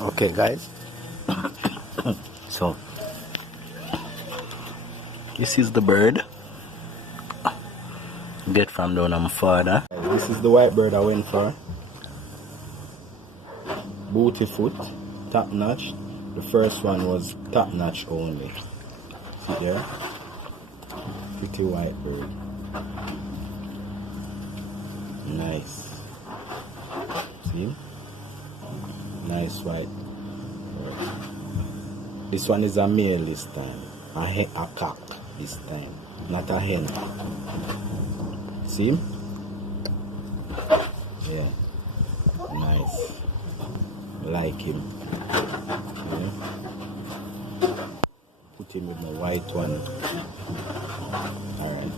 Okay, guys. So this is the bird get from down on my father. This is the white bird I went for. Booty foot, top notch. The first one was top notch only. See there? Pretty white bird. Nice. See? Nice white bird. This one is a male this time. A cock this time. Not a hen. See? Yeah. Nice. Like him. Yeah. Put him with my white one. Alright.